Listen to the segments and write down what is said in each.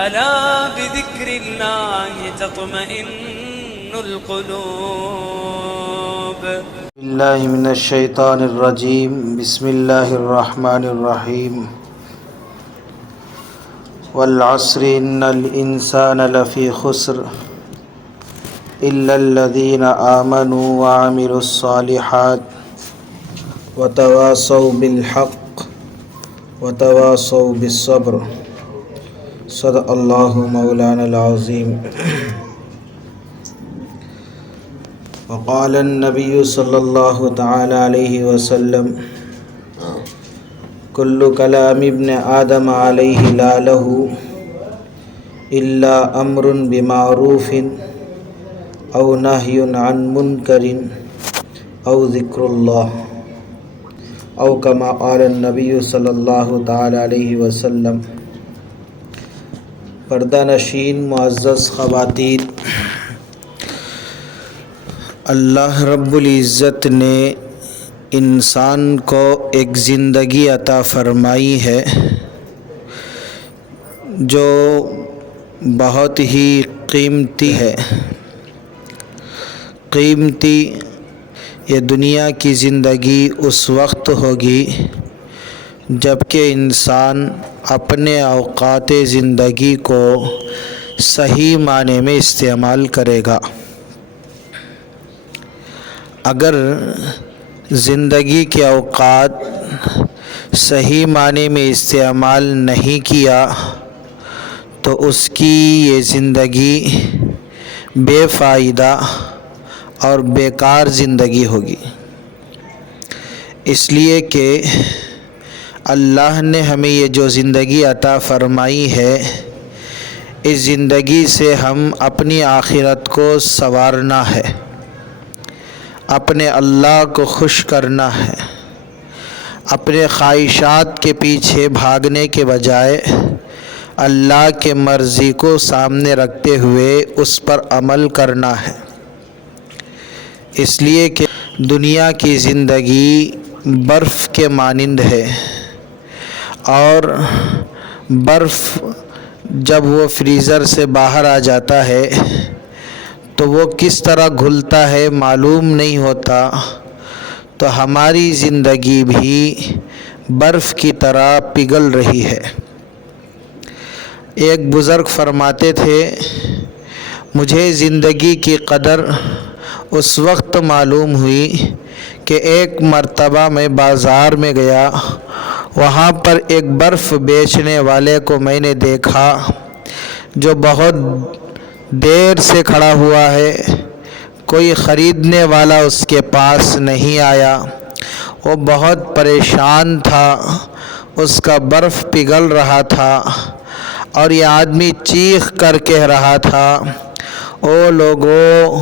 ألا بذكر الله تطمئن القلوب. بالله من الشيطان الرجيم. بسم الله الرحمن الرحيم. والعصر إن الإنسان لفي خسر إلا الذين آمنوا وعملوا الصالحات وتواصوا بالحق وتواصوا بالصبر. صدق اللہ مولانا العظیم. وقال النبی صلی اللہ تعالی علیہ وسلم کل کلام ابن آدم علیہ لا لہ الا امر بمعروف او نہی عن منکر او ذکر اللہ او کما قال النبی صلی اللہ تعالی علیہ وسلم. پردہ نشین معزز خواتین، اللہ رب العزت نے انسان کو ایک زندگی عطا فرمائی ہے جو بہت ہی قیمتی ہے. قیمتی یہ دنیا کی زندگی اس وقت ہوگی جب کہ انسان اپنے اوقات زندگی کو صحیح معنی میں استعمال کرے گا. اگر زندگی کے اوقات صحیح معنی میں استعمال نہیں کیا تو اس کی یہ زندگی بے فائدہ اور بیکار زندگی ہوگی. اس لیے کہ اللہ نے ہمیں یہ جو زندگی عطا فرمائی ہے، اس زندگی سے ہم اپنی آخرت کو سنوارنا ہے، اپنے اللہ کو خوش کرنا ہے. اپنے خواہشات کے پیچھے بھاگنے کے بجائے اللہ کے مرضی کو سامنے رکھتے ہوئے اس پر عمل کرنا ہے. اس لیے کہ دنیا کی زندگی برف کے مانند ہے، اور برف جب وہ فریزر سے باہر آ جاتا ہے تو وہ کس طرح گھلتا ہے معلوم نہیں ہوتا. تو ہماری زندگی بھی برف کی طرح پگھل رہی ہے. ایک بزرگ فرماتے تھے، مجھے زندگی کی قدر اس وقت معلوم ہوئی کہ ایک مرتبہ میں بازار میں گیا. وہاں پر ایک برف بیچنے والے کو میں نے دیکھا جو بہت دیر سے کھڑا ہوا ہے. کوئی خریدنے والا اس کے پاس نہیں آیا. وہ بہت پریشان تھا، اس کا برف پگھل رہا تھا، اور یہ آدمی چیخ کر کہہ رہا تھا، او لوگو،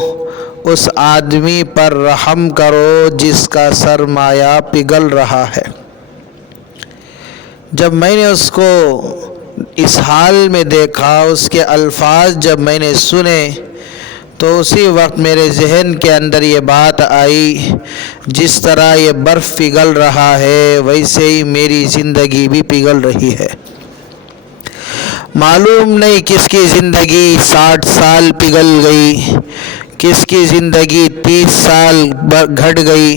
اس آدمی پر رحم کرو جس کا سرمایہ پگھل رہا ہے. جب میں نے اس کو اس حال میں دیکھا، اس کے الفاظ جب میں نے سنے، تو اسی وقت میرے ذہن کے اندر یہ بات آئی، جس طرح یہ برف پگھل رہا ہے ویسے ہی میری زندگی بھی پگھل رہی ہے. معلوم نہیں کس کی زندگی 60 سال پگھل گئی، کس کی زندگی 30 سال گھٹ گئی،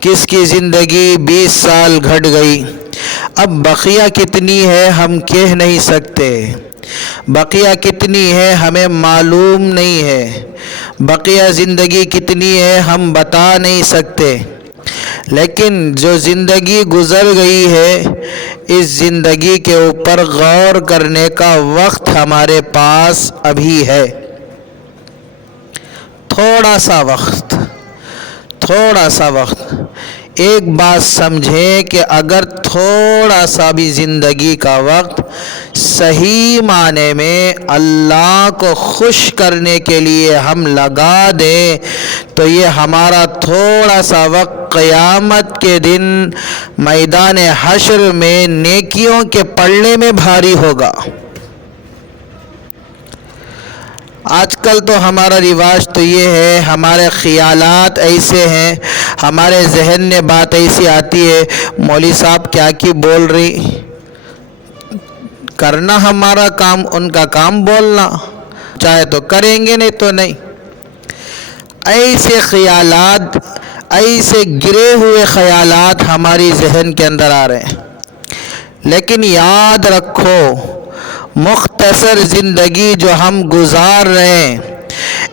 کس کی زندگی 20 سال گھٹ گئی. اب بقیہ کتنی ہے ہم کہہ نہیں سکتے، بقیہ کتنی ہے ہمیں معلوم نہیں ہے، بقیہ زندگی کتنی ہے ہم بتا نہیں سکتے. لیکن جو زندگی گزر گئی ہے، اس زندگی کے اوپر غور کرنے کا وقت ہمارے پاس ابھی ہے. تھوڑا سا وقت. ایک بات سمجھیں کہ اگر تھوڑا سا بھی زندگی کا وقت صحیح معنی میں اللہ کو خوش کرنے کے لیے ہم لگا دیں تو یہ ہمارا تھوڑا سا وقت قیامت کے دن میدان حشر میں نیکیوں کے پلڑے میں بھاری ہوگا. آج کل تو ہمارا رواج تو یہ ہے، ہمارے خیالات ایسے ہیں، ہمارے ذہن میں بات ایسی آتی ہے، مولوی صاحب کیا کی بول رہی، کرنا ہمارا کام، ان کا کام بولنا، چاہے تو کریں گے نہیں تو نہیں۔ ایسے خیالات، ایسے گرے ہوئے خیالات ہماری ذہن کے اندر آ رہے ہیں۔ لیکن یاد رکھو، مختصر زندگی جو ہم گزار رہے ہیں،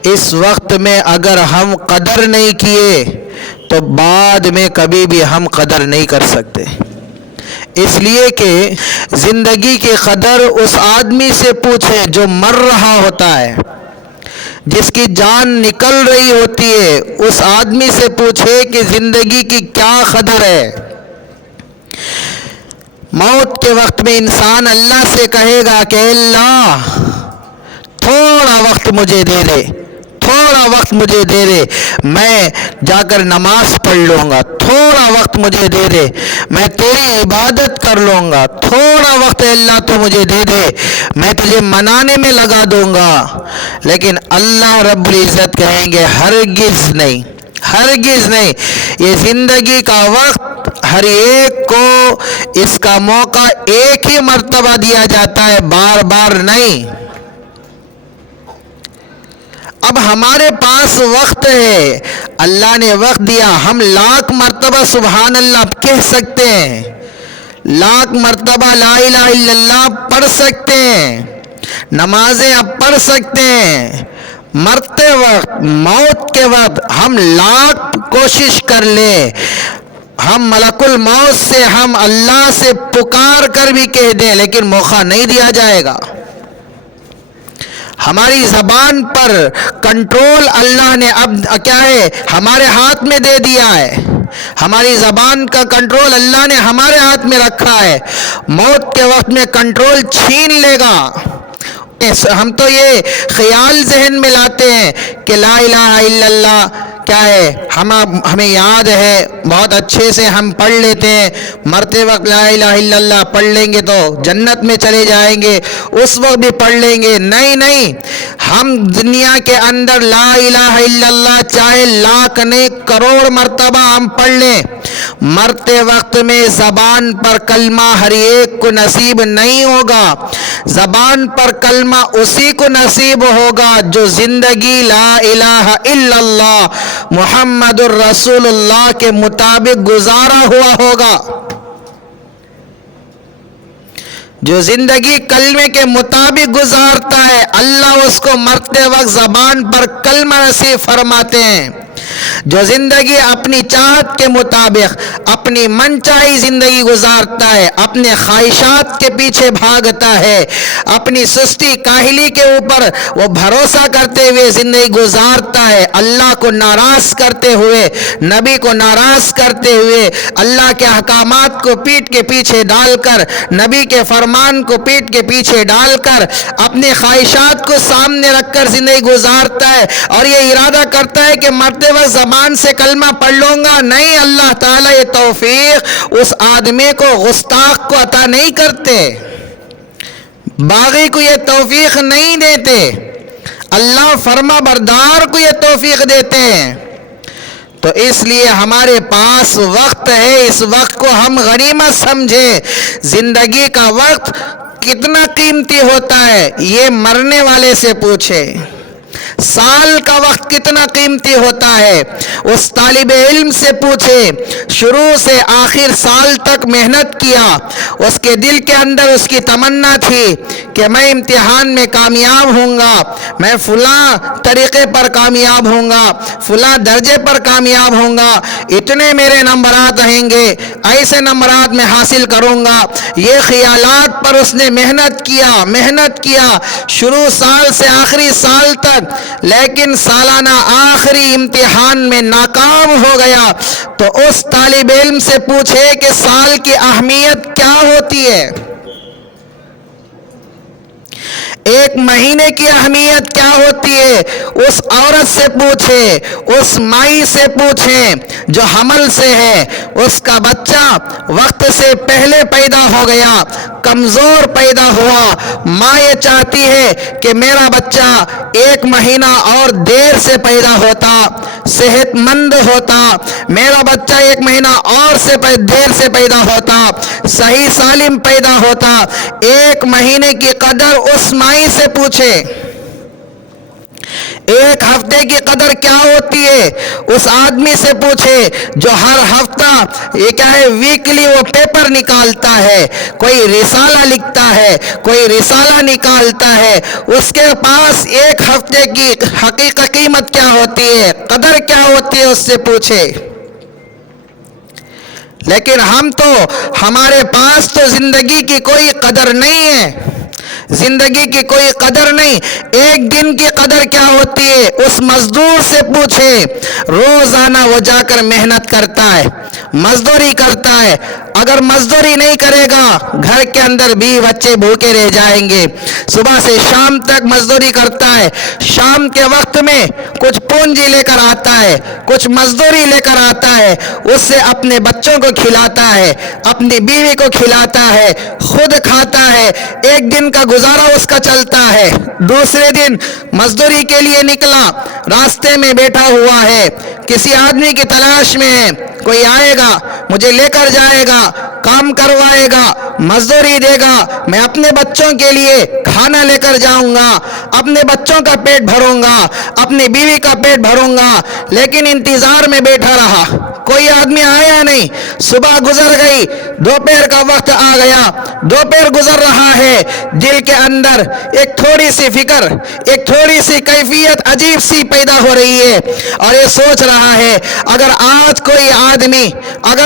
اس وقت میں اگر ہم قدر نہیں کیے تو بعد میں کبھی بھی ہم قدر نہیں کر سکتے۔ اس لیے کہ زندگی کی قدر اس آدمی سے پوچھیں جو مر رہا ہوتا ہے، جس کی جان نکل رہی ہوتی ہے، اس آدمی سے پوچھے کہ زندگی کی کیا قدر ہے۔ موت کے وقت میں انسان اللہ سے کہے گا کہ اللہ تھوڑا وقت مجھے دے دے، تھوڑا وقت مجھے دے دے، میں جا کر نماز پڑھ لوں گا، تھوڑا وقت مجھے دے دے، میں تیری عبادت کر لوں گا، تھوڑا وقت اللہ تو مجھے دے دے، میں تجھے منانے میں لگا دوں گا۔ لیکن اللہ رب العزت کہیں گے ہرگز نہیں، ہرگز نہیں، یہ زندگی کا وقت ہر ایک کو اس کا موقع ایک ہی مرتبہ دیا جاتا ہے، بار بار نہیں۔ اب ہمارے پاس وقت ہے، اللہ نے وقت دیا، ہم لاکھ مرتبہ سبحان اللہ کہہ سکتے ہیں، لاکھ مرتبہ لا الہ الا اللہ پڑھ سکتے ہیں، نمازیں اب پڑھ سکتے ہیں۔ مرتے وقت، موت کے وقت ہم لاکھ کوشش کر لیں، ہم ملک الموت سے، ہم اللہ سے پکار کر بھی کہہ دیں، لیکن موقع نہیں دیا جائے گا۔ ہماری زبان پر کنٹرول اللہ نے اب کیا ہے ہمارے ہاتھ میں دے دیا ہے، ہماری زبان کا کنٹرول اللہ نے ہمارے ہاتھ میں رکھا ہے۔ موت کے وقت میں کنٹرول چھین لے گا۔ ہم تو یہ خیال ذہن میں لاتے ہیں کہ لا الہ الا اللہ کیا ہے، ہمیں یاد ہے، بہت اچھے سے ہم پڑھ لیتے ہیں، مرتے وقت لا الہ الا اللہ پڑھ لیں گے تو جنت میں چلے جائیں گے، اس وقت بھی پڑھ لیں گے۔ نہیں نہیں، ہم دنیا کے اندر لا الہ الا اللہ چاہے لاکھ نہیں کروڑ مرتبہ ہم پڑھ لیں، مرتے وقت میں زبان پر کلمہ ہر ایک کو نصیب نہیں ہوگا۔ زبان پر کلمہ اسی کو نصیب ہوگا جو زندگی لا الہ الا اللہ محمد الرسول اللہ کے مطابق گزارا ہوا ہوگا۔ جو زندگی کلمے کے مطابق گزارتا ہے، اللہ اس کو مرتے وقت زبان پر کلمہ نصیب فرماتے ہیں۔ جو زندگی اپنی چاہت کے مطابق، اپنی من چاہی زندگی گزارتا ہے، اپنے خواہشات کے پیچھے بھاگتا ہے، اپنی سستی کاہلی کے اوپر وہ بھروسہ کرتے ہوئے زندگی گزارتا ہے، اللہ کو ناراض کرتے ہوئے، نبی کو ناراض کرتے ہوئے، اللہ کے احکامات کو پیٹ کے پیچھے ڈال کر، نبی کے فرمان کو پیٹ کے پیچھے ڈال کر، اپنے خواہشات کو سامنے رکھ کر زندگی گزارتا ہے اور یہ ارادہ کرتا ہے کہ مرتے وقت زبان سے کلمہ پڑھ لوں گا، نہیں، اللہ تعالیٰ یہ توفیق اس آدمی کو، گستاخ کو عطا نہیں کرتے، باغی کو یہ توفیق نہیں دیتے، اللہ فرما بردار کو یہ توفیق دیتے ہیں۔ تو اس لیے ہمارے پاس وقت ہے، اس وقت کو ہم غنیمت سمجھیں۔ زندگی کا وقت کتنا قیمتی ہوتا ہے یہ مرنے والے سے پوچھے، سال کا وقت کتنا قیمتی ہوتا ہے اس طالب علم سے پوچھے، شروع سے آخر سال تک محنت کیا، اس کے دل کے اندر اس کی تمنا تھی کہ میں امتحان میں کامیاب ہوں گا، میں فلاں طریقے پر کامیاب ہوں گا، فلاں درجے پر کامیاب ہوں گا، اتنے میرے نمبرات رہیں گے، ایسے نمبرات میں حاصل کروں گا، یہ خیالات پر اس نے محنت کیا شروع سال سے آخری سال تک، لیکن سالانہ آخری امتحان میں ناکام ہو گیا۔ تو اس طالب علم سے پوچھے کہ سال کی اہمیت کیا ہوتی ہے؟ ایک ایک مہینے کی اہمیت کیا ہوتی ہے اس عورت سے پوچھیں، اس مائی سے پوچھیں جو حمل سے ہے، اس کا بچہ وقت سے پہلے پیدا ہو گیا، کمزور پیدا ہوا، ماں یہ چاہتی ہے کہ میرا بچہ 1 مہینہ اور دیر سے پیدا ہوتا، صحت مند ہوتا، میرا بچہ 1 مہینہ اور دیر سے پیدا ہوتا، صحیح سالم پیدا ہوتا۔ 1 مہینے کی قدر اس مائی سے پوچھے، 1 ہفتے کی قدر کیا ہوتی ہے اس آدمی سے پوچھے جو ہر ہفتہ یہ کیا ہے ویکلی وہ پیپر نکالتا ہے، کوئی رسالہ لکھتا ہے، کوئی رسالہ نکالتا ہے، اس کے پاس 1 ہفتے کی حقیقی قیمت کیا ہوتی ہے، قدر کیا ہوتی ہے، اس سے پوچھے۔ لیکن ہمارے پاس تو زندگی کی کوئی قدر نہیں ہے، زندگی کی کوئی قدر نہیں۔ 1 دن کی قدر کیا ہوتی ہے اس مزدور سے پوچھے، روزانہ وہ جا کر محنت کرتا ہے، مزدوری کرتا ہے، اگر مزدوری نہیں کرے گا گھر کے اندر بھی بچے بھوکے رہ جائیں گے۔ صبح سے شام تک مزدوری کرتا ہے، شام کے وقت میں کچھ پونجی لے کر آتا ہے، کچھ مزدوری لے کر آتا ہے، اس سے اپنے بچوں کو کھلاتا ہے، اپنی بیوی کو کھلاتا ہے، خود کھاتا ہے، 1 دن کا گزارا اس کا چلتا ہے۔ دوسرے دن مزدوری کے لیے نکلا، راستے میں بیٹھا ہوا ہے، کسی آدمی کی تلاش میں ہے، کوئی آئے گا مجھے لے کر جائے گا، کام کروائے گا، مزدوری دے گا، میں اپنے بچوں کے لیے کھانا لے کر جاؤں گا، اپنے بچوں کا پیٹ بھروں گا، اپنی بیوی کا پیٹ بھروں گا، لیکن انتظار میں بیٹھا رہا، کوئی آدمی آیا نہیں۔ صبح گزر گئی، دوپہر کا وقت آ گیا، دوپہر گزر رہا ہے، دل کے اندر ایک تھوڑی سی فکر، ایک تھوڑی سی کیفیت عجیب سی پیدا ہو رہی ہے، اور یہ سوچ رہا ہے اگر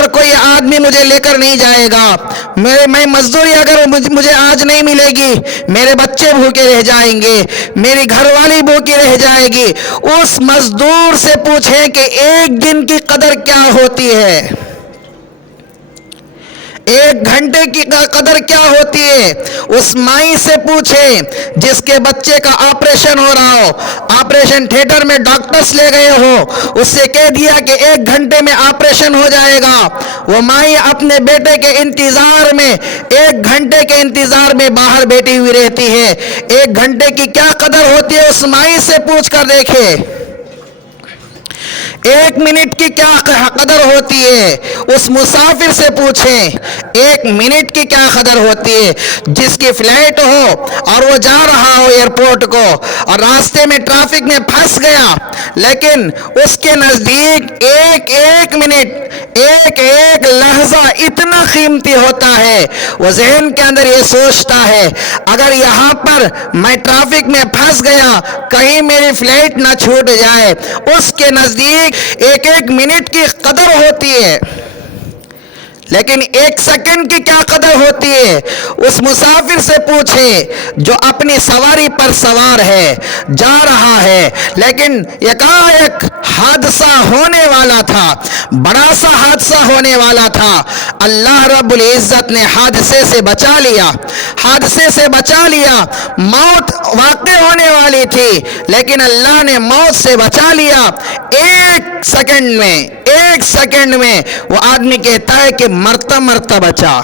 کوئی آدمی مجھے لے کر نہیں جائے گا، میں مزدوری اگر مجھے آج نہیں ملے گی، میرے بچے بھوکے رہ جائیں گے، میری گھر والی بھوکی رہ جائے گی۔ اس مزدور سے پوچھیں کہ 1 دن کی قدر کیا ہوتی ہے، 1 گھنٹے کی قدر کیا ہوتی ہے۔ اس مائی سے پوچھیں جس کے بچے کا آپریشن ہو رہا ہو، آپریشن تھیٹر میں ڈاکٹرز لے گئے ہو، اس سے کہہ دیا کہ 1 گھنٹے میں آپریشن ہو جائے گا، وہ مائی اپنے بیٹے کے انتظار میں 1 گھنٹے کے انتظار میں باہر بیٹھی ہوئی رہتی ہے۔ 1 گھنٹے کی کیا قدر ہوتی ہے اس مائی سے پوچھ کر دیکھے۔ 1 منٹ کی کیا قدر ہوتی ہے اس مسافر سے پوچھیں، 1 منٹ کی کیا قدر ہوتی ہے۔ جس کی فلائٹ ہو اور وہ جا رہا ہو ایئرپورٹ کو اور راستے میں ٹریفک میں پھنس گیا، لیکن اس کے نزدیک 1 منٹ، 1 لحظہ اتنا قیمتی ہوتا ہے، وہ ذہن کے اندر یہ سوچتا ہے اگر یہاں پر میں ٹریفک میں پھنس گیا کہیں میری فلائٹ نہ چھوٹ جائے، اس کے نزدیک 1 منٹ کی قدر ہوتی ہے۔ لیکن 1 سیکنڈ کی کیا قدر ہوتی ہے اس مسافر سے پوچھیں جو اپنی سواری پر سوار ہے، جا رہا ہے، لیکن یکایک حادثہ ہونے والا تھا، بڑا سا حادثہ ہونے والا تھا، اللہ رب العزت نے حادثے سے بچا لیا، حادثے سے بچا لیا، موت واقع ہونے والی تھی لیکن اللہ نے موت سے بچا لیا۔ 1 سیکنڈ میں وہ آدمی کہتا ہے کہ مرتا بچا۔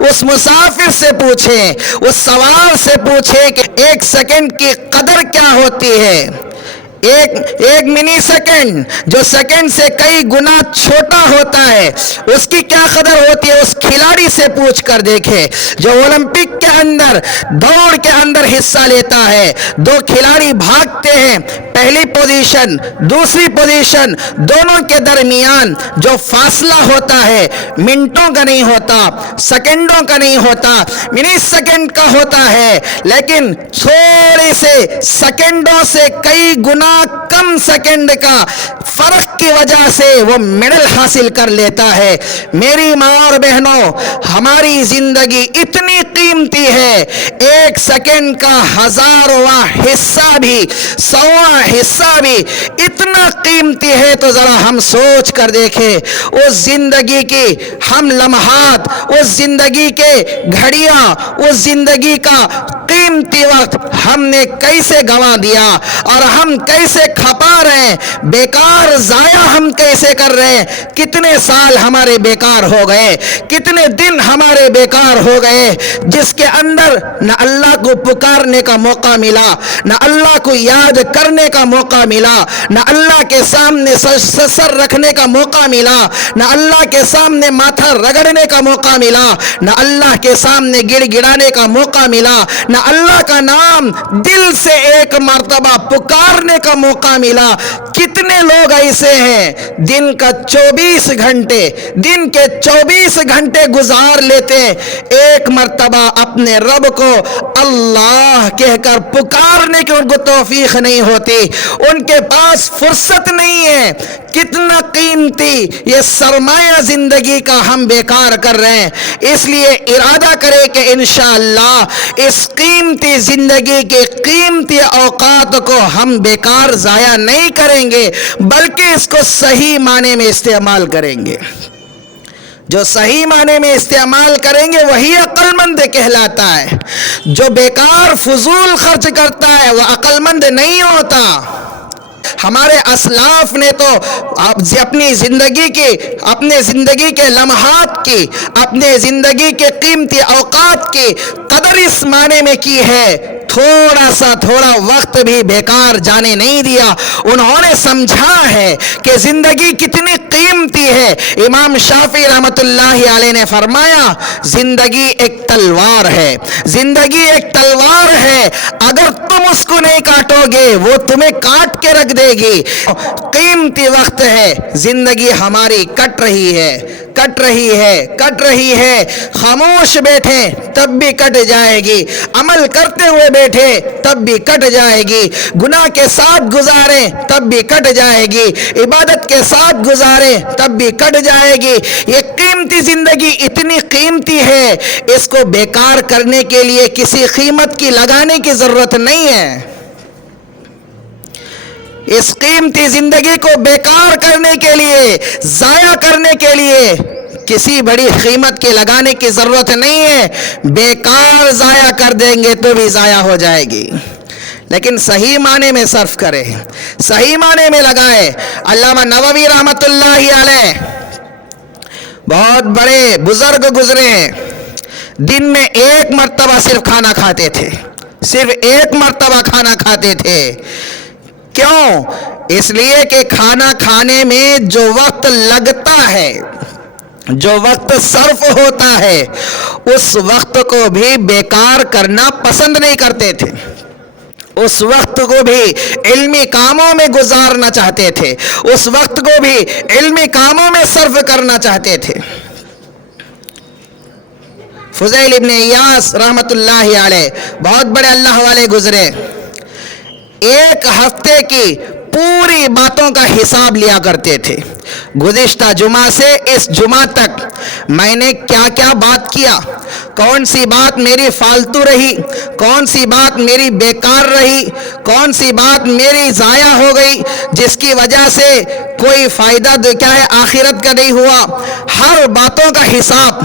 اس مسافر سے پوچھیں، اس سوار سے پوچھیں کہ 1 سیکنڈ کی قدر کیا ہوتی ہے۔ 1 منی سیکنڈ جو سیکنڈ سے کئی گنا چھوٹا ہوتا ہے اس کی کیا قدر ہوتی ہے، اس کھلاڑی سے پوچھ کر دیکھیں جو اولمپک کے اندر دوڑ کے اندر حصہ لیتا ہے، 2 کھلاڑی بھاگتے ہیں، پہلی پوزیشن دوسری پوزیشن، دونوں کے درمیان جو فاصلہ ہوتا ہے منٹوں کا نہیں ہوتا، سیکنڈوں کا نہیں ہوتا، منی سیکنڈ کا ہوتا ہے، لیکن تھوڑے سے سیکنڈوں سے کئی گنا کم سیکنڈ کا فرق کی وجہ سے وہ میڈل حاصل کر لیتا ہے۔ میری ماں اور بہنوں، ہماری زندگی اتنی قیمتی ہے، 1 سیکنڈ کا 1000واں حصہ بھی 100واں حصہ بھی اتنا قیمتی ہے، تو ذرا ہم سوچ کر دیکھیں اس زندگی کی ہم لمحات، اس زندگی کے گھڑیاں، اس زندگی کا قیمتی وقت ہم نے کیسے گنوا دیا اور ہم کیسے کھپا رہے ہیں، بیکار ضائع ہم کیسے کر رہے ہیں۔ کتنے سال ہمارے بیکار ہو گئے، کتنے دن ہمارے بیکار ہو گئے، جس کے اندر نہ اللہ کو پکارنے کا موقع ملا، نہ اللہ کو یاد کرنے کا موقع ملا، نہ اللہ کے سامنے سر رکھنے کا موقع ملا، نہ اللہ کے سامنے ماتھا رگڑنے کا موقع ملا، نہ اللہ کے سامنے گڑ گڑانے کا موقع ملا، نہ اللہ کا نام دل سے ایک مرتبہ پکارنے کا موقع ملا۔ کتنے لوگ ایسے ہیں دن کے 24 گھنٹے گزار لیتے ہیں، ایک مرتبہ اپنے رب کو اللہ کہہ کر پکارنے کی ان کو توفیق نہیں ہوتی، ان کے پاس فرصت نہیں ہے۔ کتنا قیمتی یہ سرمایہ زندگی کا ہم بیکار کر رہے ہیں۔ اس لیے ارادہ کرے کہ انشاءاللہ اس قیمتی زندگی کے قیمتی اوقات کو ہم بیکار ضائع نہیں کریں گے، بلکہ اس کو صحیح معنی میں استعمال کریں گے۔ جو صحیح معنی میں استعمال کریں گے وہی عقل مند کہلاتا ہے۔ جو بیکار فضول خرچ کرتا ہے وہ عقل مند نہیں ہوتا۔ ہمارے اسلاف نے تو اپنی زندگی کے لمحات کی، اپنے زندگی کے قیمتی اوقات کی قدر اس معنی میں کی ہے، تھوڑا وقت بھی بیکار جانے نہیں دیا۔ انہوں نے سمجھا ہے کہ زندگی کتنی قیمتی ہے۔ امام شافعی رحمۃ اللہ علیہ نے فرمایا زندگی ایک تلوار ہے، زندگی ایک تلوار ہے، اگر تم اس کو نہیں کاٹو گے وہ تمہیں کاٹ کے رکھ دے گی۔ قیمتی وقت ہے، زندگی ہماری کٹ رہی ہے، خاموش بیٹھے تب بھی کٹ جائے گی، عمل کرتے ہوئے بیٹھے تب بھی کٹ جائے گی، گناہ کے ساتھ گزاریں تب بھی کٹ جائے گی، عبادت کے ساتھ گزاریں تب بھی کٹ جائے گی۔ یہ قیمتی زندگی اتنی قیمتی ہے، اس کو بیکار کرنے کے لیے کسی قیمت کی لگانے کی ضرورت نہیں ہے۔ اس قیمتی زندگی کو بیکار کرنے کے لیے، ضائع کرنے کے لیے کسی بڑی قیمت کے لگانے کی ضرورت نہیں ہے۔ بیکار ضائع کر دیں گے تو بھی ضائع ہو جائے گی، لیکن صحیح معنی میں صرف کرے، صحیح معنی میں لگائے۔ علامہ نووی رحمۃ اللہ علیہ بہت بڑے بزرگ گزرے ہیں، دن میں ایک مرتبہ صرف کھانا کھاتے تھے، صرف ایک مرتبہ کھانا کھاتے تھے۔ کیوں؟ اس لیے کہ کھانا کھانے میں جو وقت لگتا ہے، جو وقت صرف ہوتا ہے، اس وقت کو بھی بیکار کرنا پسند نہیں کرتے تھے، اس وقت کو بھی علمی کاموں میں گزارنا چاہتے تھے، اس وقت کو بھی علمی کاموں میں صرف کرنا چاہتے تھے۔ فضیل ابن عیاض رحمت اللہ علیہ بہت بڑے اللہ والے گزرے، ایک ہفتے کی پوری باتوں کا حساب لیا کرتے تھے۔ گزشتہ جمعہ سے اس جمعہ تک میں نے کیا کیا بات کیا، کون سی بات میری فالتو رہی، کون سی بات میری بیکار رہی، کون سی بات میری ضائع ہو گئی جس کی وجہ سے کوئی فائدہ کیا ہے آخرت کا نہیں ہوا۔ ہر باتوں کا حساب،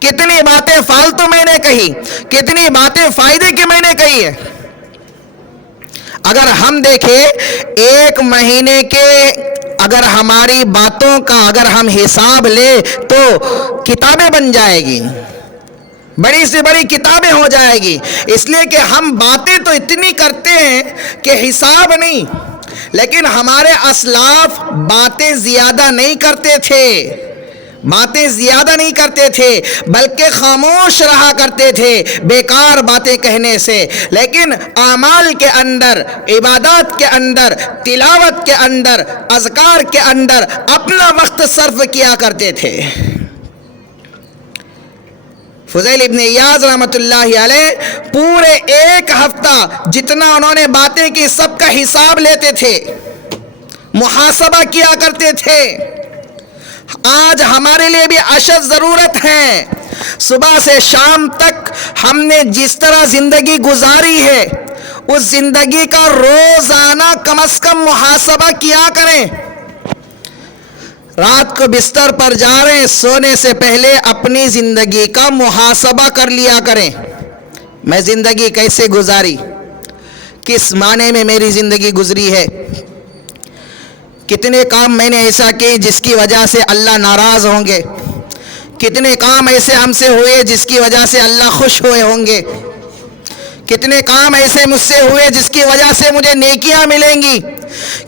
کتنی باتیں فالتو میں نے کہی، کتنی باتیں فائدے کی میں نے کہی ہے۔ اگر ہم دیکھیں ایک مہینے کے اگر ہماری باتوں کا اگر ہم حساب لیں تو کتابیں بن جائے گی، بڑی سے بڑی کتابیں ہو جائے گی، اس لیے کہ ہم باتیں تو اتنی کرتے ہیں کہ حساب نہیں۔ لیکن ہمارے اسلاف باتیں زیادہ نہیں کرتے تھے، باتیں زیادہ نہیں کرتے تھے بلکہ خاموش رہا کرتے تھے بیکار باتیں کہنے سے، لیکن اعمال کے اندر، عبادات کے اندر، تلاوت کے اندر، اذکار کے اندر اپنا وقت صرف کیا کرتے تھے۔ فضیل ابن عیاض رحمت اللہ علیہ پورے ایک ہفتہ جتنا انہوں نے باتیں کی سب کا حساب لیتے تھے، محاسبہ کیا کرتے تھے۔ آج ہمارے لیے بھی اشد ضرورت ہے، صبح سے شام تک ہم نے جس طرح زندگی گزاری ہے اس زندگی کا روزانہ کم از کم محاسبہ کیا کریں۔ رات کو بستر پر جا رہے ہیں، سونے سے پہلے اپنی زندگی کا محاسبہ کر لیا کریں۔ میں زندگی کیسے گزاری، کس معنی میں میری زندگی گزری ہے، کتنے کام میں نے ایسا کیے جس کی وجہ سے اللہ ناراض ہوں گے، کتنے کام ایسے ہم سے ہوئے جس کی وجہ سے اللہ خوش ہوئے ہوں گے، کتنے کام ایسے مجھ سے ہوئے جس کی وجہ سے مجھے نیکیاں ملیں گی،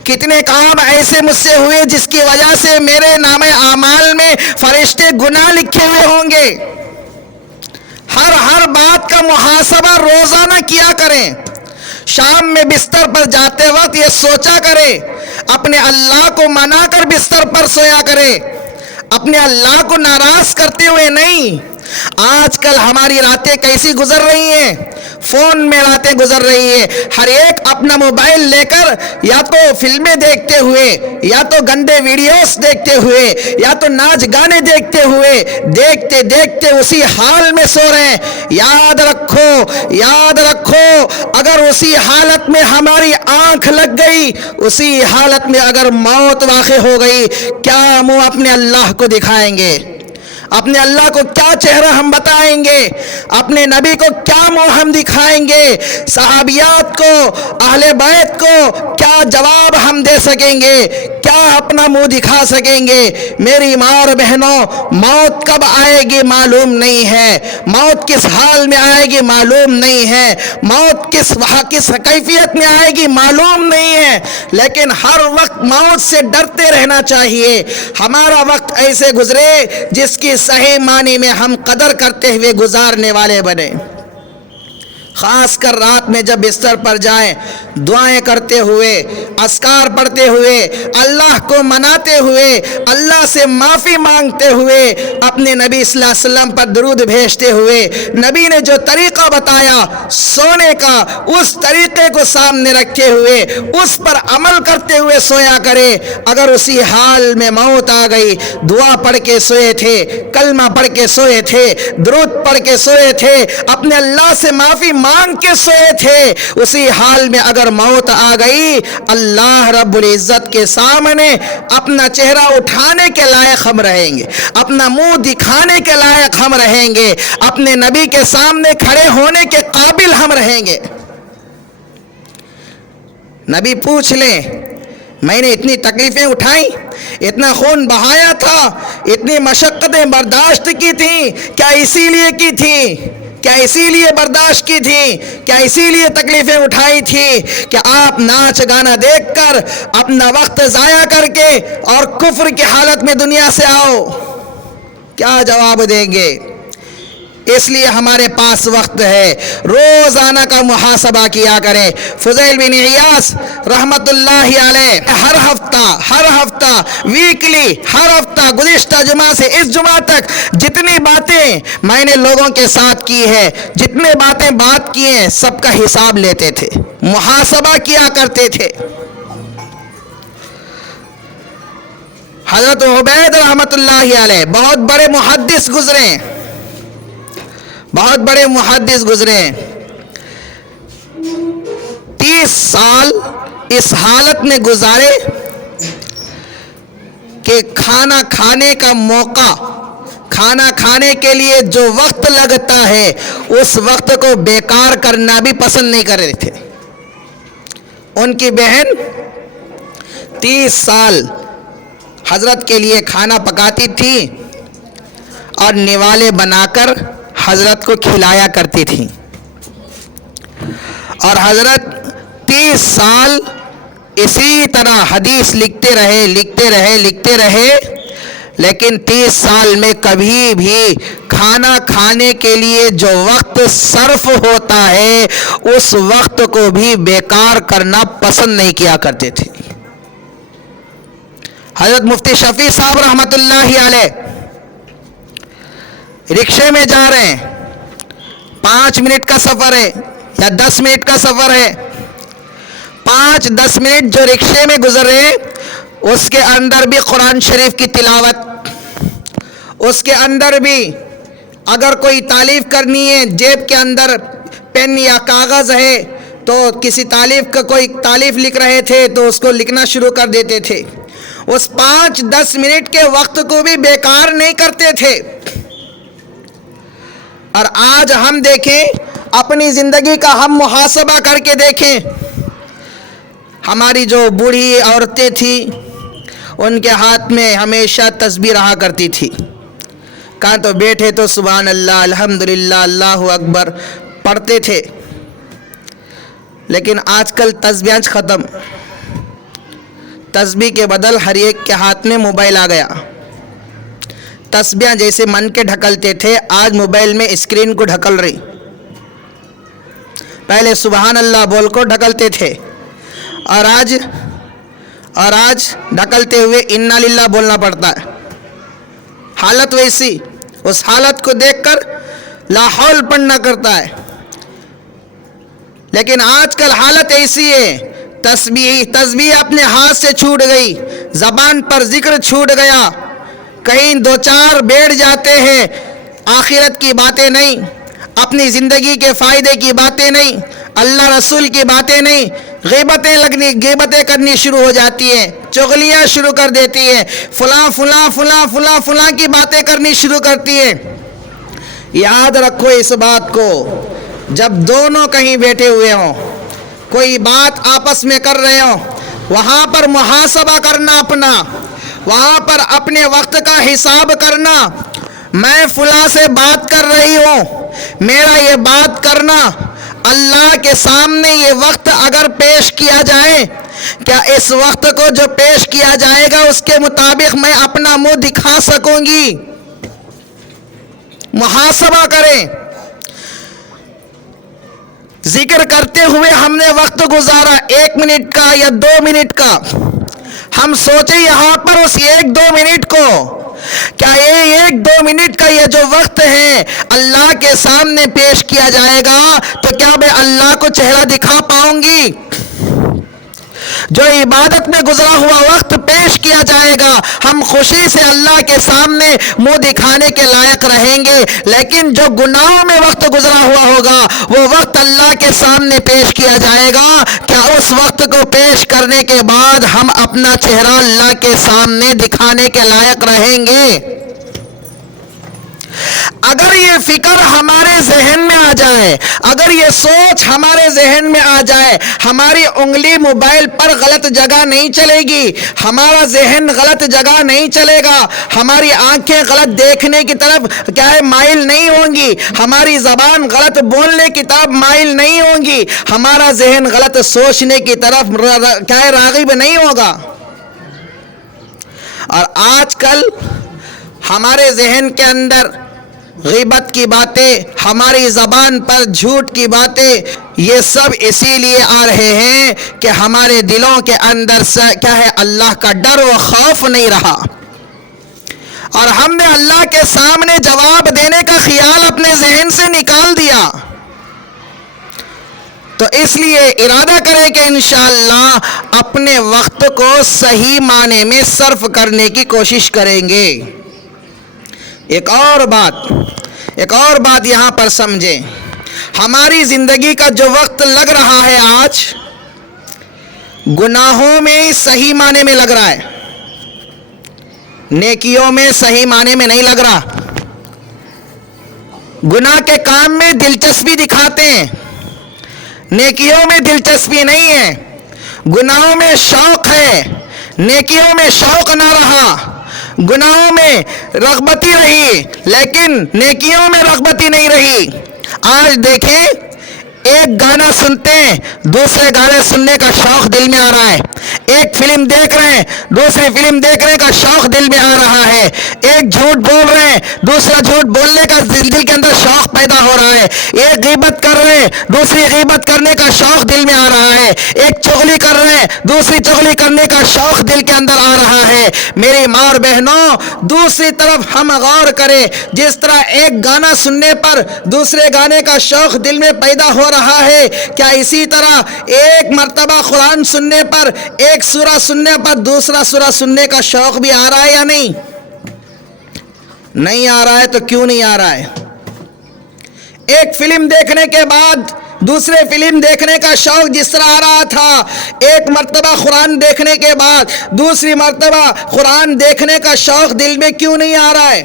کتنے کام ایسے مجھ سے ہوئے جس کی وجہ سے میرے نام اعمال میں فرشتے گناہ لکھے ہوئے ہوں گے۔ ہر بات کا محاسبہ روزانہ کیا کریں۔ شام میں بستر پر جاتے وقت یہ سوچا کریں، اپنے اللہ کو منا کر بستر پر سویا کریں، اپنے اللہ کو ناراض کرتے ہوئے نہیں۔ آج کل ہماری راتیں کیسی گزر رہی ہیں، فون میں راتیں گزر رہی ہیں، ہر ایک اپنا موبائل لے کر یا تو فلمیں دیکھتے ہوئے، یا تو گندے ویڈیوز دیکھتے ہوئے، یا تو ناچ گانے دیکھتے ہوئے، دیکھتے دیکھتے اسی حال میں سو رہے ہیں۔ یاد رکھو اگر اسی حالت میں ہماری آنکھ لگ گئی، اسی حالت میں اگر موت واقع ہو گئی، کیا منہ اپنے اللہ کو دکھائیں گے؟ اپنے اللہ کو کیا چہرہ ہم بتائیں گے؟ اپنے نبی کو کیا منہ ہم دکھائیں گے؟ صحابیات کو، اہل بیت کو کیا جواب ہم دے سکیں گے؟ کیا اپنا منہ دکھا سکیں گے؟ میری ماں اور بہنوں، موت کب آئے گی معلوم نہیں ہے، موت کس حال میں آئے گی معلوم نہیں ہے، موت کس کیفیت میں آئے گی معلوم نہیں ہے، لیکن ہر وقت موت سے ڈرتے رہنا چاہیے۔ ہمارا وقت ایسے گزرے جس کی صحیح معنی میں ہم قدر کرتے ہوئے گزارنے والے بنے۔ خاص کر رات میں جب بستر پر جائیں، دعائیں کرتے ہوئے، اذکار پڑھتے ہوئے، اللہ کو مناتے ہوئے، اللہ سے معافی مانگتے ہوئے، اپنے نبی صلی اللہ علیہ وسلم پر درود بھیجتے ہوئے، نبی نے جو طریقہ بتایا سونے کا، اس طریقے کو سامنے رکھتے ہوئے اس پر عمل کرتے ہوئے سویا کرے۔ اگر اسی حال میں موت آ گئی، دعا پڑھ کے سوئے تھے، کلمہ پڑھ کے سوئے تھے، درود پڑھ کے سوئے تھے، اپنے اللہ سے معافی مانگ کے سوئے تھے، اسی حال میں اگر موت آ گئی، اللہ رب العزت کے سامنے اپنا چہرہ اٹھانے کے لائق ہم رہیں گے، اپنا منہ دکھانے کے لائق ہم رہیں گے، اپنے نبی کے سامنے کھڑے ہونے کے قابل ہم رہیں گے۔ نبی پوچھ لیں، میں نے اتنی تکلیفیں اٹھائیں، اتنا خون بہایا تھا، اتنی مشقتیں برداشت کی تھیں، کیا اسی لیے کی تھی؟ کیا اسی لیے برداشت کی تھی؟ کیا اسی لیے تکلیفیں اٹھائی تھی کہ آپ ناچ گانا دیکھ کر اپنا وقت ضائع کر کے اور کفر کی حالت میں دنیا سے آؤ؟ کیا جواب دیں گے؟ اس لیے ہمارے پاس وقت ہے، روزانہ کا محاسبہ کیا کریں۔ فضیل بن عیاض رحمت اللہ علیہ ہر ہفتہ ویکلی، ہر ہفتہ گزشتہ جمعہ سے اس جمعہ تک جتنی باتیں میں نے لوگوں کے ساتھ کی ہے، جتنے باتیں بات کی ہیں، سب کا حساب لیتے تھے، محاسبہ کیا کرتے تھے۔ حضرت عبید رحمت اللہ علیہ بہت بڑے محدث گزرے، 30 سال اس حالت میں گزارے کہ کھانا کھانے کا موقع، کھانا کھانے کے لیے جو وقت لگتا ہے اس وقت کو بیکار کرنا بھی پسند نہیں کر رہے تھے۔ ان کی بہن 30 سال حضرت کے لیے کھانا پکاتی تھی اور نوالے بنا کر حضرت کو کھلایا کرتی تھی، اور حضرت 30 سال اسی طرح حدیث لکھتے رہے، لیکن 30 سال میں کبھی بھی کھانا کھانے کے لیے جو وقت صرف ہوتا ہے اس وقت کو بھی بیکار کرنا پسند نہیں کیا کرتے تھے۔ حضرت مفتی شفیع صاحب رحمت اللہ علیہ رکشے میں جا رہے ہیں، 5 منٹ کا سفر ہے یا 10 منٹ کا سفر ہے، 5-10 منٹ جو رکشے میں گزر رہے ہیں اس کے اندر بھی قرآن شریف کی تلاوت، اس کے اندر بھی اگر کوئی تعریف کرنی ہے، جیب کے اندر پین یا کاغذ ہے تو کسی تعریف کا کوئی تعریف لکھ رہے تھے تو اس کو لکھنا شروع کر دیتے تھے، اس 5-10 منٹ کے وقت کو بھی بیکار نہیں کرتے تھے۔ اور آج ہم دیکھیں اپنی زندگی کا ہم محاسبہ کر کے دیکھیں. ہماری جو بوڑھی عورتیں تھیں ان کے ہاتھ میں ہمیشہ تسبیح رہا کرتی تھی. کہاں تو بیٹھے تو سبحان اللہ الحمدللہ اللہ اکبر پڑھتے تھے. لیکن آج کل تسبیحاں ختم. تسبیح کے بدل ہر ایک کے ہاتھ میں موبائل آ گیا. تسبیحاں جیسے من کے ڈھکلتے تھے آج موبائل میں اسکرین کو ڈھکل رہی. پہلے سبحان اللہ بول کو ڈھکلتے تھے اور آج ڈھکلتے ہوئے انا للہ بولنا پڑتا ہے. حالت ویسی. اس حالت کو دیکھ کر لا حول پڑھنا کرتا ہے. لیکن آج کل حالت ایسی ہے تسبیح اپنے ہاتھ سے چھوٹ گئی. زبان پر ذکر چھوٹ گیا. کہیں دو چار بیٹھ جاتے ہیں. آخرت کی باتیں نہیں, اپنی زندگی کے فائدے کی باتیں نہیں, اللہ رسول کی باتیں نہیں, غیبتیں کرنی شروع ہو جاتی ہیں, چغلیاں شروع کر دیتی ہیں, فلاں کی باتیں کرنی شروع کرتی ہیں. یاد رکھو اس بات کو, جب دونوں کہیں بیٹھے ہوئے ہوں, کوئی بات آپس میں کر رہے ہوں, وہاں پر محاسبہ کرنا اپنا, وہاں پر اپنے وقت کا حساب کرنا. میں فلاں سے بات کر رہی ہوں, میرا یہ بات کرنا اللہ کے سامنے یہ وقت اگر پیش کیا جائے, کیا اس وقت کو جو پیش کیا جائے گا اس کے مطابق میں اپنا منہ دکھا سکوں گی؟ محاسبہ کریں. ذکر کرتے ہوئے ہم نے وقت گزارا 1 منٹ کا یا 2 منٹ کا, ہم سوچیں یہاں پر اس 1-2 منٹ کو, کیا یہ 1-2 منٹ کا یہ جو وقت ہے اللہ کے سامنے پیش کیا جائے گا تو کیا میں اللہ کو چہرہ دکھا پاؤں گی؟ جو عبادت میں گزرا ہوا وقت پیش کیا جائے گا ہم خوشی سے اللہ کے سامنے منہ دکھانے کے لائق رہیں گے. لیکن جو گناہوں میں وقت گزرا ہوا ہوگا وہ وقت اللہ کے سامنے پیش کیا جائے گا, کیا اس وقت کو پیش کرنے کے بعد ہم اپنا چہرہ اللہ کے سامنے دکھانے کے لائق رہیں گے؟ اگر یہ فکر ہمارے ذہن میں آ جائے, اگر یہ سوچ ہمارے ذہن میں آ جائے, ہماری انگلی موبائل پر غلط جگہ نہیں چلے گی, ہمارا ذہن غلط جگہ نہیں چلے گا, ہماری آنکھیں غلط دیکھنے کی طرف کیا ہے مائل نہیں ہوں گی, ہماری زبان غلط بولنے کی طرف مائل نہیں ہوں گی, ہمارا ذہن غلط سوچنے کی طرف کیا ہے راغب نہیں ہوگا. اور آج کل ہمارے ذہن کے اندر غیبت کی باتیں, ہماری زبان پر جھوٹ کی باتیں, یہ سب اسی لیے آ رہے ہیں کہ ہمارے دلوں کے اندر سے کیا ہے اللہ کا ڈر و خوف نہیں رہا, اور ہم نے اللہ کے سامنے جواب دینے کا خیال اپنے ذہن سے نکال دیا. تو اس لیے ارادہ کریں کہ انشاءاللہ اپنے وقت کو صحیح معنی میں صرف کرنے کی کوشش کریں گے. ایک اور بات یہاں پر سمجھیں, ہماری زندگی کا جو وقت لگ رہا ہے آج گناہوں میں صحیح معنی میں لگ رہا ہے, نیکیوں میں صحیح معنی میں نہیں لگ رہا. گناہ کے کام میں دلچسپی دکھاتے ہیں, نیکیوں میں دلچسپی نہیں ہے. گناہوں میں شوق ہے, نیکیوں میں شوق نہ رہا. گناہوں میں رغبتی رہی لیکن نیکیوں میں رغبتی نہیں رہی. آج دیکھیں, ایک گانا سنتے ہیں دوسرے گانے سننے کا شوق دل میں آ رہا ہے, ایک فلم دیکھ رہے ہیں دوسری فلم دیکھنے کا شوق دل میں آ رہا ہے, ایک جھوٹ بول رہے ہیں دوسرا جھوٹ بولنے کا دل کے اندر شوق پیدا ہو رہا ہے, ایک غیبت کر رہے ہیں دوسری غیبت کرنے کا شوق دل میں آ رہا ہے, ایک چغلی کر رہے ہیں دوسری چغلی کرنے کا شوق دل کے اندر آ رہا ہے. میری ماں اور بہنوں, دوسری طرف ہم غور کریں, جس طرح ایک گانا سننے پر دوسرے گانے کا شوق دل میں پیدا ہو رہا ہے, کیا اسی طرح ایک مرتبہ قرآن سننے پر, ایک سورہ سننے پر دوسرا سورہ سننے کا شوق بھی آ رہا ہے یا نہیں؟ نہیں آ رہا ہے. تو کیوں نہیں آ رہا ہے؟ ایک فلم دیکھنے کے بعد دوسرے فلم دیکھنے کا شوق جس طرح آ رہا تھا, ایک مرتبہ قرآن دیکھنے کے بعد دوسری مرتبہ قرآن دیکھنے کا شوق دل میں کیوں نہیں آ رہا ہے؟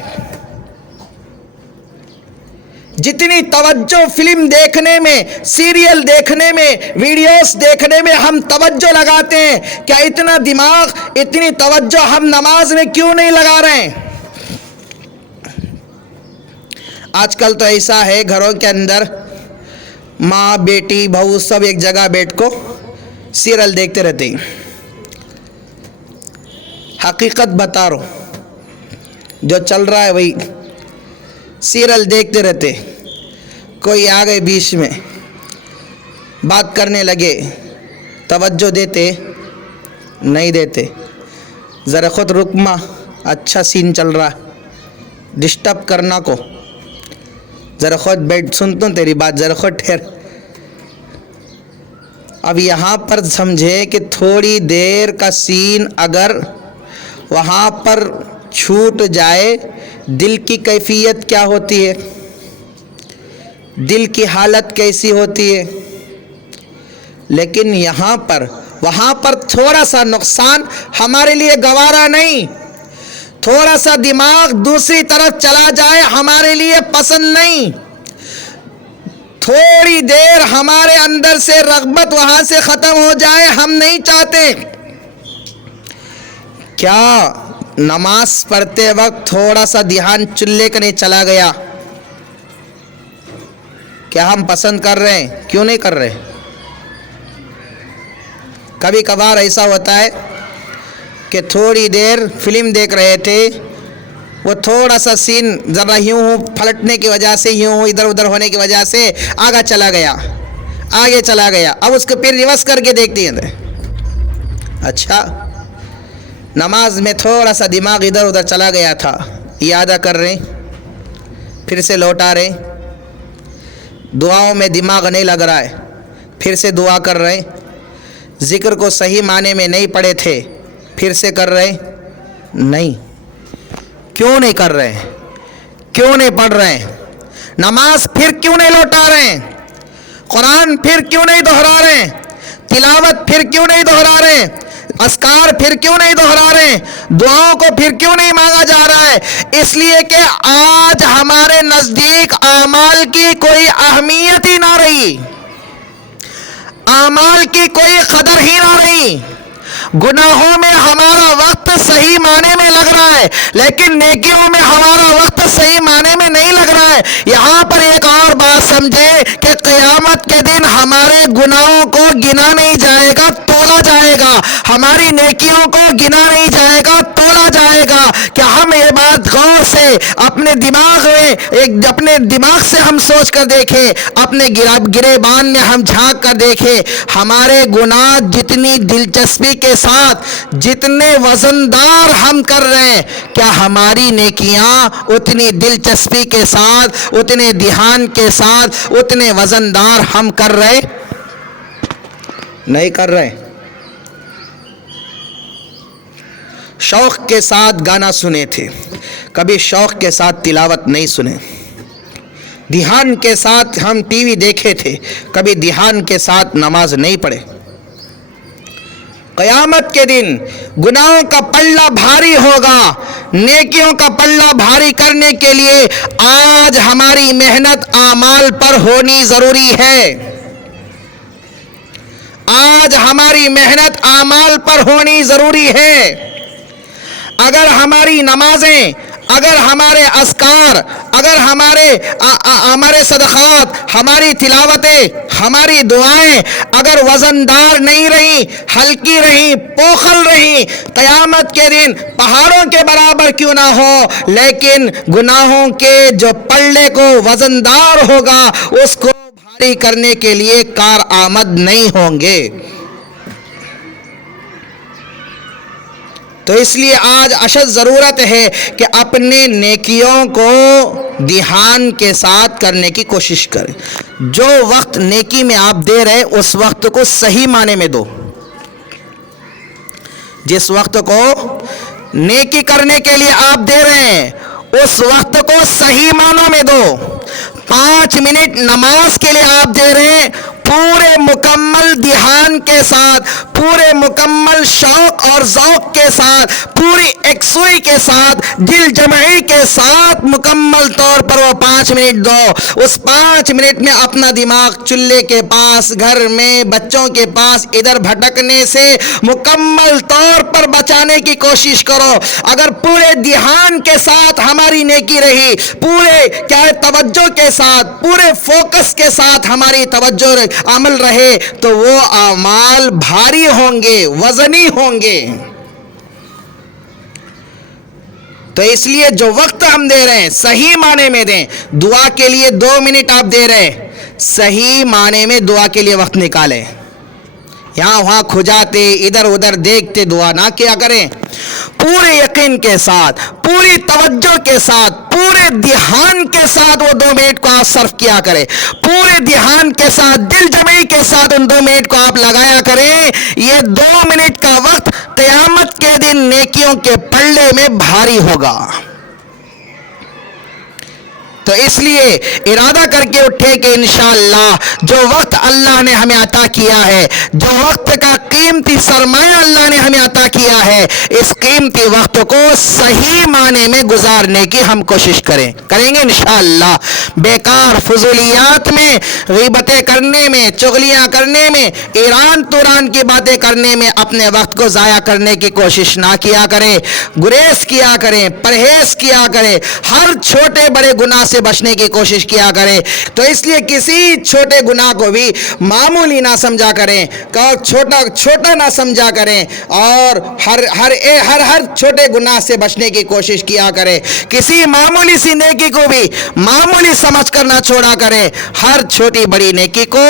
جتنی توجہ فلم دیکھنے میں، سیریل دیکھنے میں، ویڈیوز دیکھنے میں ہم توجہ لگاتے ہیں، کیا اتنا دماغ، اتنی توجہ ہم نماز میں کیوں نہیں لگا رہے ہیں؟ آج کل تو ایسا ہے گھروں کے اندر ماں بیٹی بہو سب ایک جگہ بیٹھ کو سیریل دیکھتے رہتے ہیں۔ حقیقت بتا رہا ہوں، جو چل رہا ہے وہی سیریل دیکھتے رہتے، کوئی آ گئے بیچ میں بات کرنے لگے، توجہ دیتے نہیں دیتے، ذرا خود رکما، اچھا سین چل رہا، ڈسٹرب کرنا کو، ذرا خود بیٹھ، سنتا ہوں تیری بات، ذرا خود ٹھہر۔ اب یہاں پر سمجھے کہ تھوڑی دیر کا سین اگر وہاں پر چھوٹ جائے، دل کی کیفیت کیا ہوتی ہے، دل کی حالت کیسی ہوتی ہے۔ لیکن یہاں پر وہاں پر تھوڑا سا نقصان ہمارے لیے گوارا نہیں، تھوڑا سا دماغ دوسری طرف چلا جائے ہمارے لیے پسند نہیں، تھوڑی دیر ہمارے اندر سے رغبت وہاں سے ختم ہو جائے ہم نہیں چاہتے۔ کیا نماز پڑھتے وقت تھوڑا سا دھیان چلے کا نہیں چلا گیا، کیا ہم پسند کر رہے ہیں؟ کیوں نہیں کر رہے؟ کبھی کبھار ایسا ہوتا ہے کہ تھوڑی دیر فلم دیکھ رہے تھے، وہ تھوڑا سا سین ذرا یوں پھلٹنے کی وجہ سے، یوں ادھر ادھر ہونے کی وجہ سے آگے چلا گیا، اب اس کو پھر ریورس کر کے دیکھتی ہیں، اچھا نماز میں تھوڑا سا دماغ ادھر ادھر چلا گیا تھا، یادہ کر رہے ہیں، پھر سے لوٹا رہے ہیں، دعاؤں میں دماغ نہیں لگ رہا ہے، پھر سے دعا کر رہے ہیں، ذکر کو صحیح معنی میں نہیں پڑھے تھے، پھر سے کر رہے ہیں، نہیں، کیوں نہیں کر رہے ہیں؟ کیوں نہیں پڑھ رہے ہیں؟ نماز پھر کیوں نہیں لوٹا رہے ہیں؟ قرآن پھر کیوں نہیں دہرا رہے ہیں؟ تلاوت پھر کیوں نہیں دہرا رہے ہیں؟ اذکار پھر کیوں نہیں دہرا رہے ہیں؟ دعاؤں کو پھر کیوں نہیں مانگا جا رہا ہے؟ اس لیے کہ آج ہمارے نزدیک اعمال کی کوئی اہمیت ہی نہ رہی، اعمال کی کوئی قدر ہی نہ رہی، گناہوں میں ہمارا وقت صحیح معنی میں لگ رہا ہے، لیکن نیکیوں میں ہمارا وقت صحیح معنی میں نہیں لگ رہا ہے۔ یہاں پر ایک اور بات سمجھے کہ قیامت کے دن ہمارے گناہوں کو گنا نہیں جائے گا، تولا جائے گا، ہماری نیکیوں کو گنا نہیں جائے گا، تولا جائے گا۔ کہ ہم یہ بات غور سے اپنے دماغ سے ہم سوچ کر دیکھیں، اپنے گریبان میں ہم جھانک کر دیکھیں، ہمارے گناہ جتنی دلچسپی کے ساتھ، جتنے وزندار ہم کر رہے ہیں، کیا ہماری نیکیاں اتنی دلچسپی کے ساتھ، اتنے دھیان کے ساتھ، اتنے وزندار ہم کر رہے؟ نہیں کر رہے۔ شوق کے ساتھ گانا سنے تھے، کبھی شوق کے ساتھ تلاوت نہیں سنے، دھیان کے ساتھ ہم ٹی وی دیکھے تھے، کبھی دھیان کے ساتھ نماز نہیں پڑھے۔ قیامت کے دن گناہوں کا پلہ بھاری ہوگا، نیکیوں کا پلہ بھاری کرنے کے لیے آج ہماری محنت اعمال پر ہونی ضروری ہے، آج ہماری محنت اعمال پر ہونی ضروری ہے۔ اگر ہماری نمازیں، اگر ہمارے اذکار، اگر ہمارے صدقات، ہماری تلاوتیں، ہماری دعائیں اگر وزندار نہیں رہیں، ہلکی رہیں، پوخل رہیں، قیامت کے دن پہاڑوں کے برابر کیوں نہ ہو، لیکن گناہوں کے جو پلے کو وزندار ہوگا اس کو بھاری کرنے کے لیے کارآمد نہیں ہوں گے۔ تو اس لیے آج اشد ضرورت ہے کہ اپنے نیکیوں کو دھیان کے ساتھ کرنے کی کوشش کریں۔ جو وقت نیکی میں آپ دے رہے اس وقت کو صحیح معنی میں دو، جس وقت کو نیکی کرنے کے لیے آپ دے رہے ہیں اس وقت کو صحیح معنوں میں دو۔ 5 منٹ نماز کے لیے آپ دے رہے ہیں، پورے مکمل مکمل دھیان کے ساتھ، پورے مکمل شوق اور ذوق کے ساتھ، پوری یکسوئی کے ساتھ، دل جمعی کے ساتھ مکمل طور پر وہ 5 منٹ دو۔ اس 5 منٹ میں اپنا دماغ چولہے کے پاس، گھر میں، بچوں کے پاس ادھر بھٹکنے سے مکمل طور پر بچانے کی کوشش کرو۔ اگر پورے دھیان کے ساتھ ہماری نیکی رہی، پورے توجہ کے ساتھ، پورے فوکس کے ساتھ ہماری توجہ عمل رہے، تو وہ اعمال بھاری ہوں گے، وزنی ہوں گے۔ تو اس لیے جو وقت ہم دے رہے ہیں صحیح معنی میں دیں۔ دعا کے لیے 2 منٹ آپ دے رہے ہیں، صحیح معنی میں دعا کے لیے وقت نکالیں۔ یہاں وہاں کھجاتے، ادھر ادھر دیکھتے دعا نہ کیا کریں۔ پورے یقین کے ساتھ، پوری توجہ کے ساتھ، پورے دھیان کے ساتھ وہ 2 منٹ کو آپ صرف کیا کریں۔ پورے دھیان کے ساتھ، دل جمعی کے ساتھ ان 2 منٹ کو آپ لگایا کریں۔ یہ 2 منٹ کا وقت قیامت کے دن نیکیوں کے پلڑے میں بھاری ہوگا۔ تو اس لیے ارادہ کر کے اٹھے کہ انشاءاللہ جو وقت اللہ نے ہمیں عطا کیا ہے، جو وقت کا قیمتی سرمایہ اللہ نے ہمیں عطا کیا ہے، اس قیمتی وقت کو صحیح معنی میں گزارنے کی ہم کوشش کریں گے انشاءاللہ۔ بیکار فضولیات میں، غیبتیں کرنے میں، چغلیاں کرنے میں، ایران توران کی باتیں کرنے میں اپنے وقت کو ضائع کرنے کی کوشش نہ کیا کریں، گریز کیا کریں، پرہیز کیا کریں، ہر چھوٹے بڑے گناہ سے بچنے کی کوشش کیا کریں۔ تو اس لیے کسی چھوٹے گناہ کو بھی معمولی نہ سمجھا کریں، چھوٹا نہ سمجھا کریں، اور ہر چھوٹے گناہ سے بچنے کی کوشش کیا کریں۔ کسی معمولی سی نیکی کو بھی معمولی سمجھ کر نہ چھوڑا کریں، ہر چھوٹی بڑی نیکی کو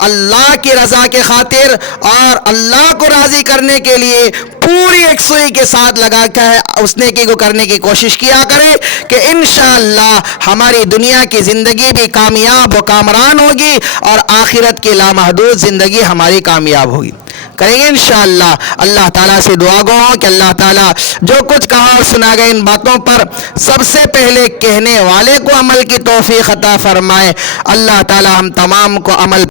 اللہ کی رضا کے خاطر اور اللہ کو راضی کرنے کے لیے پوری یکسوئی کے ساتھ لگا کر اس نیکی کو کرنے کی کوشش کیا کرے کہ انشاءاللہ ہماری دنیا کی زندگی بھی کامیاب و کامران ہوگی، اور آخرت کی لامحدود زندگی ہماری کامیاب ہوگی۔ کریں گے انشاءاللہ۔ اللہ تعالیٰ سے دعا گو ہوں کہ اللہ تعالیٰ جو کچھ کہا اور سنا گئے ان باتوں پر سب سے پہلے کہنے والے کو عمل کی توفیق عطا فرمائے۔ اللہ تعالیٰ ہم تمام کو عمل